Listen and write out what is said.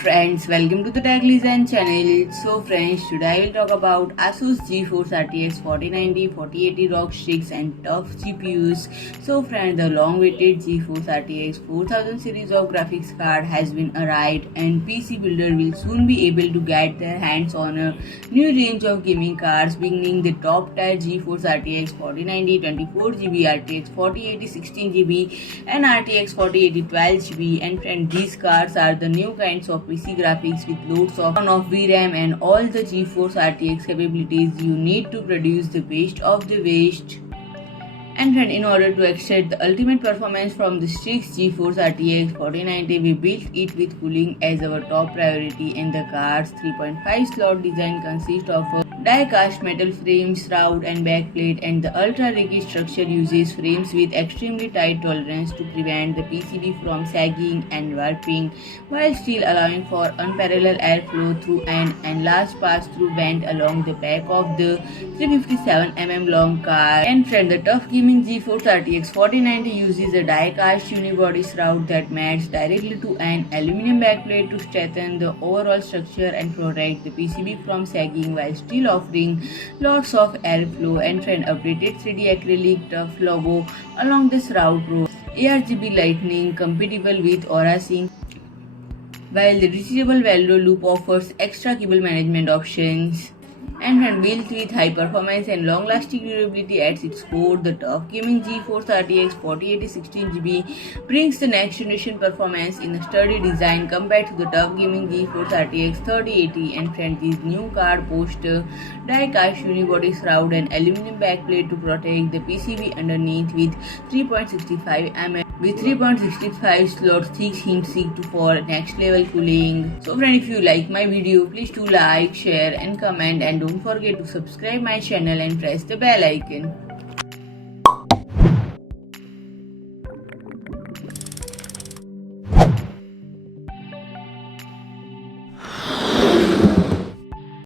friends, welcome to the Tech Design channel. So friends, today I will talk about ASUS GeForce RTX 4090, 4080 ROG STRIX and TUF GPUs. So friends, the long-awaited GeForce RTX 4000 series of graphics card has been arrived, and PC builder will soon be able to get their hands on a new range of gaming cards, beginning the top-tier GeForce RTX 4090 24GB, RTX 4080 16GB, and RTX 4080 12GB. And friends, these cards are the new kinds of PC graphics with loads of VRAM and all the GeForce RTX capabilities you need to produce the best of the best. And friend, in order to extract the ultimate performance from the STRIX GeForce RTX 4090, we built it with cooling as our top priority, and the card's 3.5 slot design consists of a die-cast metal frame, shroud and backplate, and the ultra-rigid structure uses frames with extremely tight tolerance to prevent the PCB from sagging and warping, while still allowing for unparalleled airflow through an enlarged pass-through vent along the back of the 357mm long card. And friend, the tough gaming GeForce RTX 4090 uses a die-cast unibody shroud that mates directly to an aluminum backplate to strengthen the overall structure and protect the PCB from sagging while still offering lots of airflow. And friend, updated 3D acrylic tough logo along the shroud row, ARGB lighting compatible with Aura Sync, while the detachable Velcro loop offers extra cable management options. And when built with high performance and long-lasting durability at its core, the tough gaming GeForce RTX 4080 16GB brings the next generation performance in a sturdy design compared to the tough gaming GeForce RTX 3080. And friend, this new card boasts a die-cast unibody shroud and aluminum backplate to protect the PCB underneath with 3.65mm. With 3.65 slots, 6 heatsink for next level cooling. So friend, if you like my video, please do like, share and comment, and don't forget to subscribe my channel and press the bell icon.